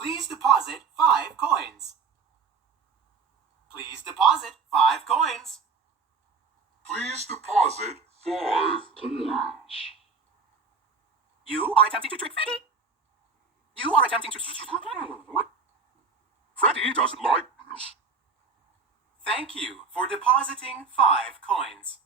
Please deposit 5 coins. Please deposit 5 coins. Please deposit 5 cash. You are attempting to trick Freddy. You are attempting to... Freddy doesn't like this. Thank you for depositing 5 coins.